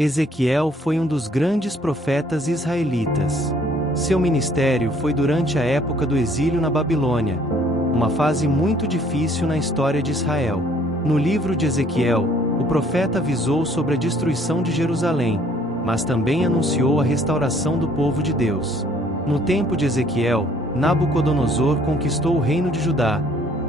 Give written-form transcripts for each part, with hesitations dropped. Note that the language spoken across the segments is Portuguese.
Ezequiel foi um dos grandes profetas israelitas. Seu ministério foi durante a época do exílio na Babilônia, uma fase muito difícil na história de Israel. No livro de Ezequiel, o profeta avisou sobre a destruição de Jerusalém, mas também anunciou a restauração do povo de Deus. No tempo de Ezequiel, Nabucodonosor conquistou o reino de Judá,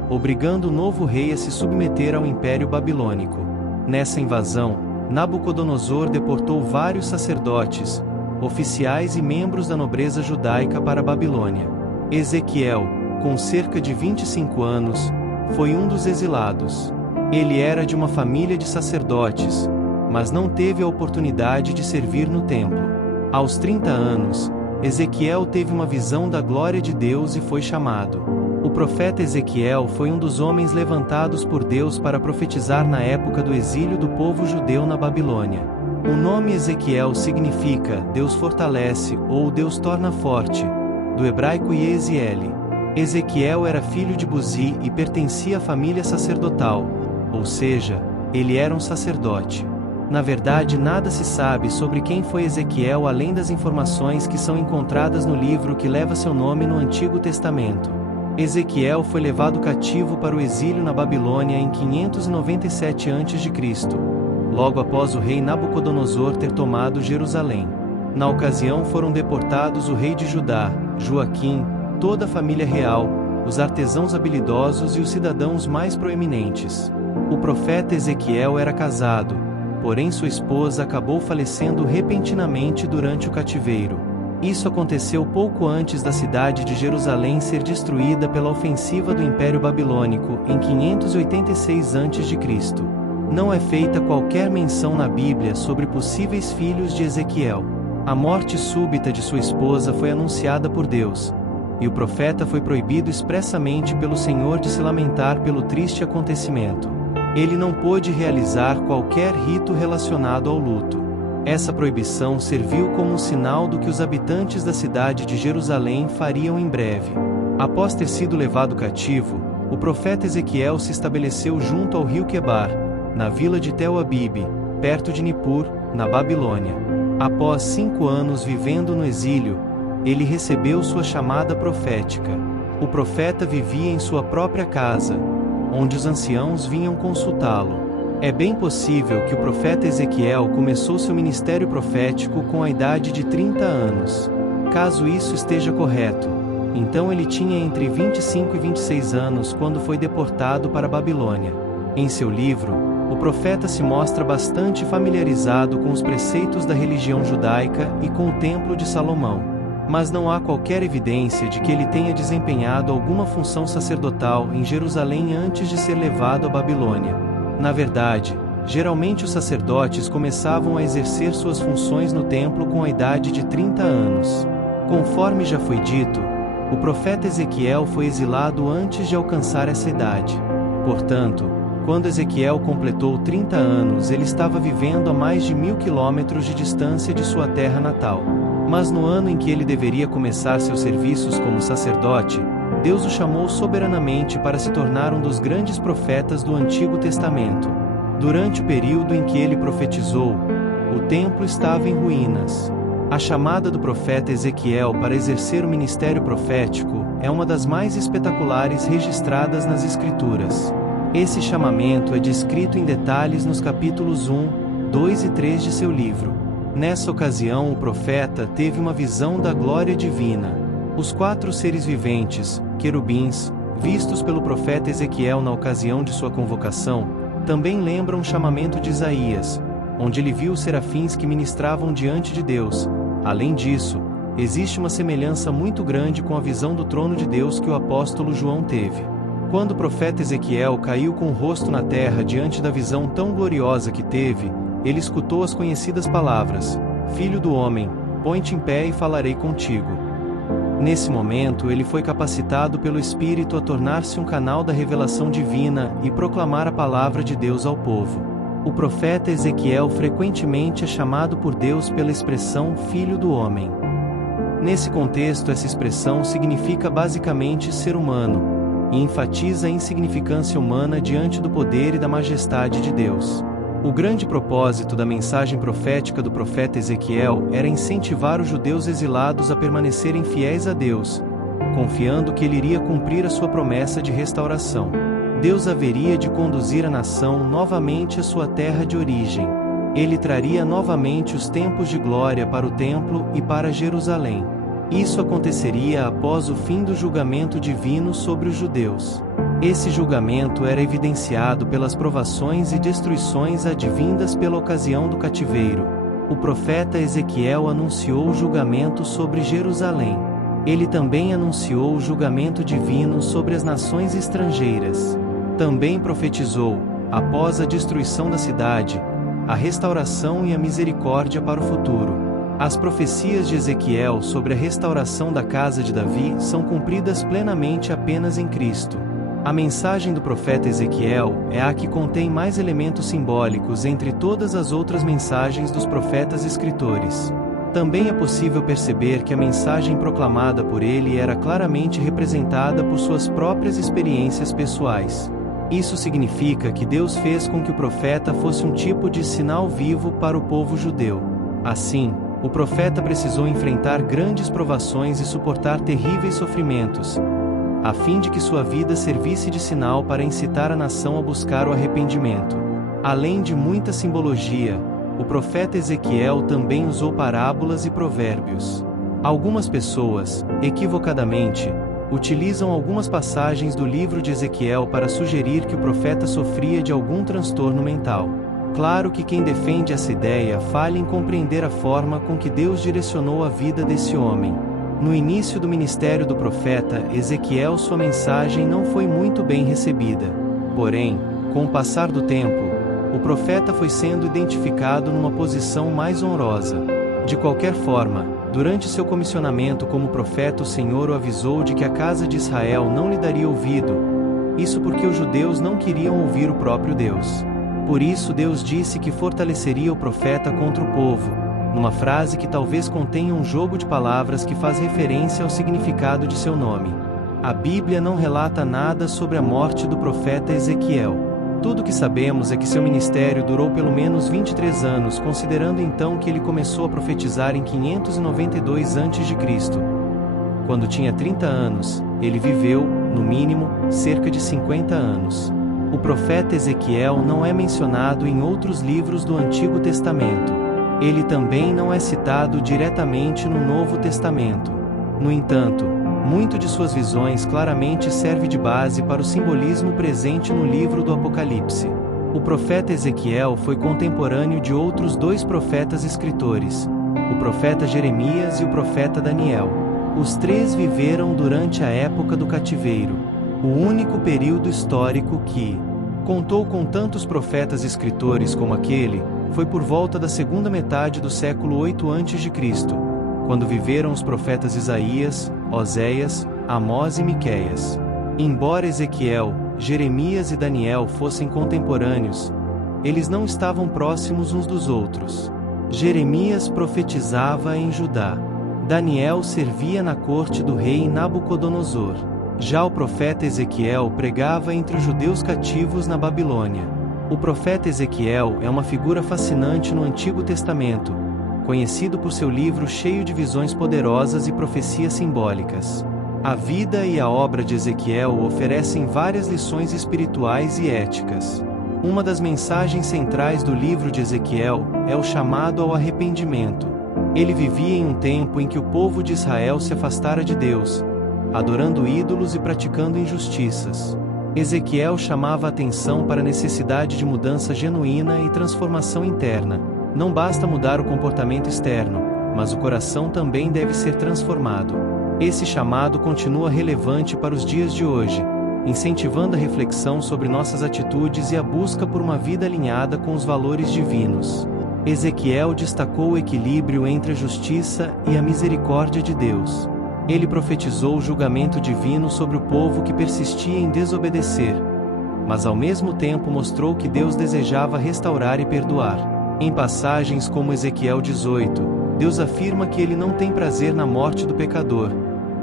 obrigando o novo rei a se submeter ao Império Babilônico. Nessa invasão, Nabucodonosor deportou vários sacerdotes, oficiais e membros da nobreza judaica para a Babilônia. Ezequiel, com cerca de 25 anos, foi um dos exilados. Ele era de uma família de sacerdotes, mas não teve a oportunidade de servir no templo. Aos 30 anos, Ezequiel teve uma visão da glória de Deus e foi chamado. O profeta Ezequiel foi um dos homens levantados por Deus para profetizar na época do exílio do povo judeu na Babilônia. O nome Ezequiel significa Deus fortalece ou Deus torna forte, do hebraico Yeziel. Ezequiel era filho de Buzi e pertencia à família sacerdotal, ou seja, ele era um sacerdote. Na verdade, nada se sabe sobre quem foi Ezequiel além das informações que são encontradas no livro que leva seu nome no Antigo Testamento. Ezequiel foi levado cativo para o exílio na Babilônia em 597 a.C., logo após o rei Nabucodonosor ter tomado Jerusalém. Na ocasião foram deportados o rei de Judá, Joaquim, toda a família real, os artesãos habilidosos e os cidadãos mais proeminentes. O profeta Ezequiel era casado, porém sua esposa acabou falecendo repentinamente durante o cativeiro. Isso aconteceu pouco antes da cidade de Jerusalém ser destruída pela ofensiva do Império Babilônico, em 586 a.C. Não é feita qualquer menção na Bíblia sobre possíveis filhos de Ezequiel. A morte súbita de sua esposa foi anunciada por Deus, e o profeta foi proibido expressamente pelo Senhor de se lamentar pelo triste acontecimento. Ele não pôde realizar qualquer rito relacionado ao luto. Essa proibição serviu como um sinal do que os habitantes da cidade de Jerusalém fariam em breve. Após ter sido levado cativo, o profeta Ezequiel se estabeleceu junto ao rio Quebar, na vila de Tel Abibe, perto de Nippur, na Babilônia. Após 5 anos vivendo no exílio, ele recebeu sua chamada profética. O profeta vivia em sua própria casa, onde os anciãos vinham consultá-lo. É bem possível que o profeta Ezequiel começou seu ministério profético com a idade de 30 anos. Caso isso esteja correto, então ele tinha entre 25 e 26 anos quando foi deportado para a Babilônia. Em seu livro, o profeta se mostra bastante familiarizado com os preceitos da religião judaica e com o Templo de Salomão. Mas não há qualquer evidência de que ele tenha desempenhado alguma função sacerdotal em Jerusalém antes de ser levado à Babilônia. Na verdade, geralmente os sacerdotes começavam a exercer suas funções no templo com a idade de 30 anos. Conforme já foi dito, o profeta Ezequiel foi exilado antes de alcançar essa idade. Portanto, quando Ezequiel completou 30 anos, ele estava vivendo a mais de 1000 quilômetros de distância de sua terra natal. Mas no ano em que ele deveria começar seus serviços como sacerdote, Deus o chamou soberanamente para se tornar um dos grandes profetas do Antigo Testamento. Durante o período em que ele profetizou, o templo estava em ruínas. A chamada do profeta Ezequiel para exercer o ministério profético é uma das mais espetaculares registradas nas Escrituras. Esse chamamento é descrito em detalhes nos capítulos 1, 2 e 3 de seu livro. Nessa ocasião, o profeta teve uma visão da glória divina. Os 4 seres viventes, querubins, vistos pelo profeta Ezequiel na ocasião de sua convocação, também lembram o chamamento de Isaías, onde ele viu os serafins que ministravam diante de Deus. Além disso, existe uma semelhança muito grande com a visão do trono de Deus que o apóstolo João teve. Quando o profeta Ezequiel caiu com o rosto na terra diante da visão tão gloriosa que teve, ele escutou as conhecidas palavras: Filho do homem, põe-te em pé e falarei contigo. Nesse momento ele foi capacitado pelo Espírito a tornar-se um canal da revelação divina e proclamar a palavra de Deus ao povo. O profeta Ezequiel frequentemente é chamado por Deus pela expressão Filho do Homem. Nesse contexto, essa expressão significa basicamente ser humano, e enfatiza a insignificância humana diante do poder e da majestade de Deus. O grande propósito da mensagem profética do profeta Ezequiel era incentivar os judeus exilados a permanecerem fiéis a Deus, confiando que ele iria cumprir a sua promessa de restauração. Deus haveria de conduzir a nação novamente à sua terra de origem. Ele traria novamente os tempos de glória para o templo e para Jerusalém. Isso aconteceria após o fim do julgamento divino sobre os judeus. Esse julgamento era evidenciado pelas provações e destruições advindas pela ocasião do cativeiro. O profeta Ezequiel anunciou o julgamento sobre Jerusalém. Ele também anunciou o julgamento divino sobre as nações estrangeiras. Também profetizou, após a destruição da cidade, a restauração e a misericórdia para o futuro. As profecias de Ezequiel sobre a restauração da casa de Davi são cumpridas plenamente apenas em Cristo. A mensagem do profeta Ezequiel é a que contém mais elementos simbólicos entre todas as outras mensagens dos profetas escritores. Também é possível perceber que a mensagem proclamada por ele era claramente representada por suas próprias experiências pessoais. Isso significa que Deus fez com que o profeta fosse um tipo de sinal vivo para o povo judeu. Assim, o profeta precisou enfrentar grandes provações e suportar terríveis sofrimentos, a fim de que sua vida servisse de sinal para incitar a nação a buscar o arrependimento. Além de muita simbologia, o profeta Ezequiel também usou parábolas e provérbios. Algumas pessoas, equivocadamente, utilizam algumas passagens do livro de Ezequiel para sugerir que o profeta sofria de algum transtorno mental. Claro que quem defende essa ideia falha em compreender a forma com que Deus direcionou a vida desse homem. No início do ministério do profeta Ezequiel, sua mensagem não foi muito bem recebida. Porém, com o passar do tempo, o profeta foi sendo identificado numa posição mais honrosa. De qualquer forma, durante seu comissionamento como profeta, o Senhor o avisou de que a casa de Israel não lhe daria ouvido, isso porque os judeus não queriam ouvir o próprio Deus. Por isso Deus disse que fortaleceria o profeta contra o povo, numa frase que talvez contenha um jogo de palavras que faz referência ao significado de seu nome. A Bíblia não relata nada sobre a morte do profeta Ezequiel. Tudo o que sabemos é que seu ministério durou pelo menos 23 anos, considerando então que ele começou a profetizar em 592 a.C. Quando tinha 30 anos, ele viveu, no mínimo, cerca de 50 anos. O profeta Ezequiel não é mencionado em outros livros do Antigo Testamento. Ele também não é citado diretamente no Novo Testamento. No entanto, muito de suas visões claramente serve de base para o simbolismo presente no livro do Apocalipse. O profeta Ezequiel foi contemporâneo de outros dois profetas escritores, o profeta Jeremias e o profeta Daniel. Os três viveram durante a época do cativeiro, o único período histórico que contou com tantos profetas escritores como aquele. Foi por volta da segunda metade do século 8 a.C., quando viveram os profetas Isaías, Oséias, Amós e Miqueias. Embora Ezequiel, Jeremias e Daniel fossem contemporâneos, eles não estavam próximos uns dos outros. Jeremias profetizava em Judá. Daniel servia na corte do rei Nabucodonosor. Já o profeta Ezequiel pregava entre os judeus cativos na Babilônia. O profeta Ezequiel é uma figura fascinante no Antigo Testamento, conhecido por seu livro cheio de visões poderosas e profecias simbólicas. A vida e a obra de Ezequiel oferecem várias lições espirituais e éticas. Uma das mensagens centrais do livro de Ezequiel é o chamado ao arrependimento. Ele vivia em um tempo em que o povo de Israel se afastara de Deus, adorando ídolos e praticando injustiças. Ezequiel chamava a atenção para a necessidade de mudança genuína e transformação interna. Não basta mudar o comportamento externo, mas o coração também deve ser transformado. Esse chamado continua relevante para os dias de hoje, incentivando a reflexão sobre nossas atitudes e a busca por uma vida alinhada com os valores divinos. Ezequiel destacou o equilíbrio entre a justiça e a misericórdia de Deus. Ele profetizou o julgamento divino sobre o povo que persistia em desobedecer, mas ao mesmo tempo mostrou que Deus desejava restaurar e perdoar. Em passagens como Ezequiel 18, Deus afirma que Ele não tem prazer na morte do pecador,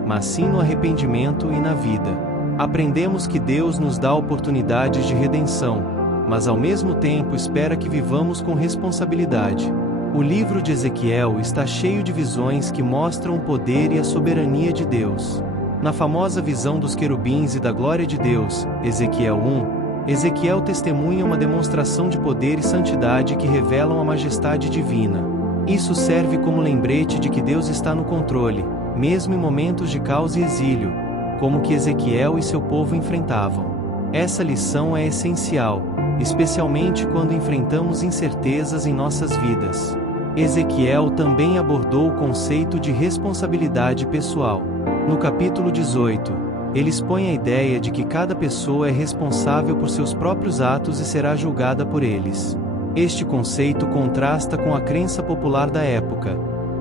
mas sim no arrependimento e na vida. Aprendemos que Deus nos dá oportunidades de redenção, mas ao mesmo tempo espera que vivamos com responsabilidade. O livro de Ezequiel está cheio de visões que mostram o poder e a soberania de Deus. Na famosa visão dos querubins e da glória de Deus, Ezequiel 1, Ezequiel testemunha uma demonstração de poder e santidade que revelam a majestade divina. Isso serve como lembrete de que Deus está no controle, mesmo em momentos de caos e exílio, como que Ezequiel e seu povo enfrentavam. Essa lição é essencial, especialmente quando enfrentamos incertezas em nossas vidas. Ezequiel também abordou o conceito de responsabilidade pessoal. No capítulo 18, ele expõe a ideia de que cada pessoa é responsável por seus próprios atos e será julgada por eles. Este conceito contrasta com a crença popular da época,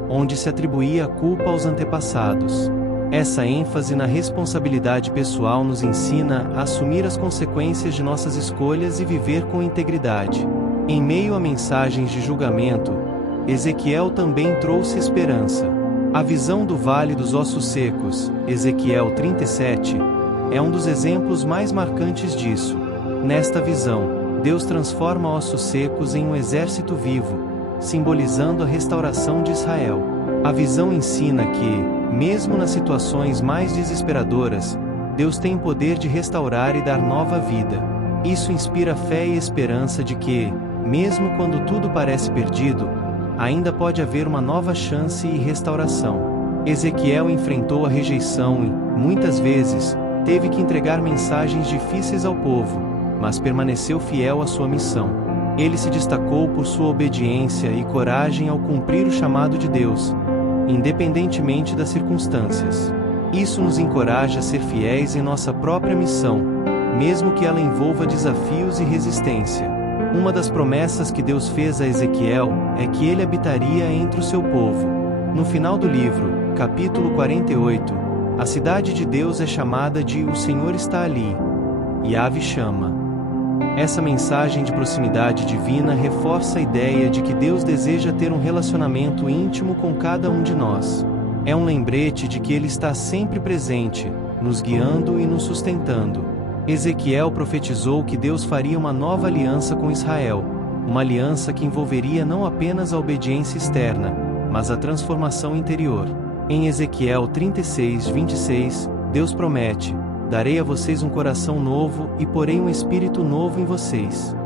onde se atribuía a culpa aos antepassados. Essa ênfase na responsabilidade pessoal nos ensina a assumir as consequências de nossas escolhas e viver com integridade. Em meio a mensagens de julgamento, Ezequiel também trouxe esperança. A visão do Vale dos Ossos Secos, Ezequiel 37, é um dos exemplos mais marcantes disso. Nesta visão, Deus transforma ossos secos em um exército vivo, simbolizando a restauração de Israel. A visão ensina que, mesmo nas situações mais desesperadoras, Deus tem o poder de restaurar e dar nova vida. Isso inspira fé e esperança de que, mesmo quando tudo parece perdido, ainda pode haver uma nova chance e restauração. Ezequiel enfrentou a rejeição e, muitas vezes, teve que entregar mensagens difíceis ao povo, mas permaneceu fiel à sua missão. Ele se destacou por sua obediência e coragem ao cumprir o chamado de Deus, independentemente das circunstâncias. Isso nos encoraja a ser fiéis em nossa própria missão, mesmo que ela envolva desafios e resistência. Uma das promessas que Deus fez a Ezequiel é que ele habitaria entre o seu povo. No final do livro, capítulo 48, a cidade de Deus é chamada de "O Senhor está ali". Yahvé chama. Essa mensagem de proximidade divina reforça a ideia de que Deus deseja ter um relacionamento íntimo com cada um de nós. É um lembrete de que Ele está sempre presente, nos guiando e nos sustentando. Ezequiel profetizou que Deus faria uma nova aliança com Israel, uma aliança que envolveria não apenas a obediência externa, mas a transformação interior. Em Ezequiel 36:26, Deus promete: "Darei a vocês um coração novo e porei um espírito novo em vocês".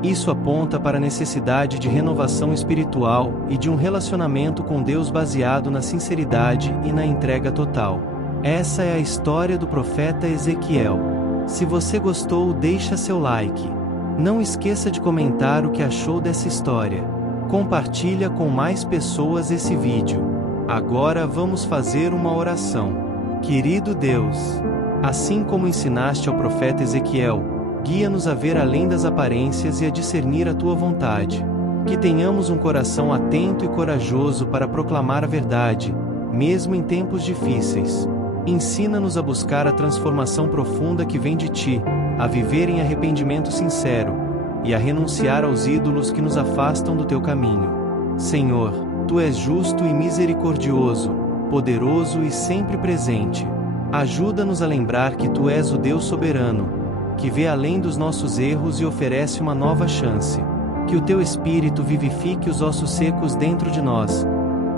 Isso aponta para a necessidade de renovação espiritual e de um relacionamento com Deus baseado na sinceridade e na entrega total. Essa é a história do profeta Ezequiel. Se você gostou, deixa seu like. Não esqueça de comentar o que achou dessa história. Compartilha com mais pessoas esse vídeo. Agora vamos fazer uma oração. Querido Deus, assim como ensinaste ao profeta Ezequiel, guia-nos a ver além das aparências e a discernir a tua vontade. Que tenhamos um coração atento e corajoso para proclamar a verdade, mesmo em tempos difíceis. Ensina-nos a buscar a transformação profunda que vem de ti, a viver em arrependimento sincero, e a renunciar aos ídolos que nos afastam do teu caminho. Senhor, tu és justo e misericordioso, poderoso e sempre presente. Ajuda-nos a lembrar que tu és o Deus soberano, que vê além dos nossos erros e oferece uma nova chance. Que o teu Espírito vivifique os ossos secos dentro de nós,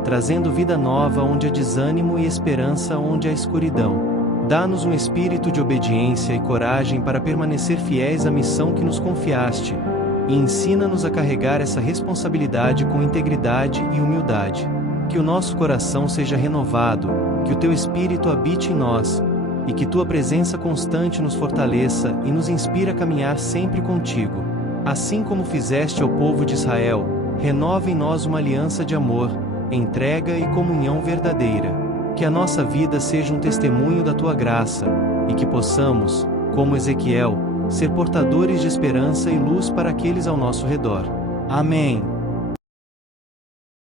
trazendo vida nova onde há desânimo e esperança onde há escuridão. Dá-nos um espírito de obediência e coragem para permanecer fiéis à missão que nos confiaste, e ensina-nos a carregar essa responsabilidade com integridade e humildade. Que o nosso coração seja renovado, que o teu Espírito habite em nós, e que tua presença constante nos fortaleça e nos inspire a caminhar sempre contigo. Assim como fizeste ao povo de Israel, renova em nós uma aliança de amor, entrega e comunhão verdadeira. Que a nossa vida seja um testemunho da tua graça, e que possamos, como Ezequiel, ser portadores de esperança e luz para aqueles ao nosso redor. Amém.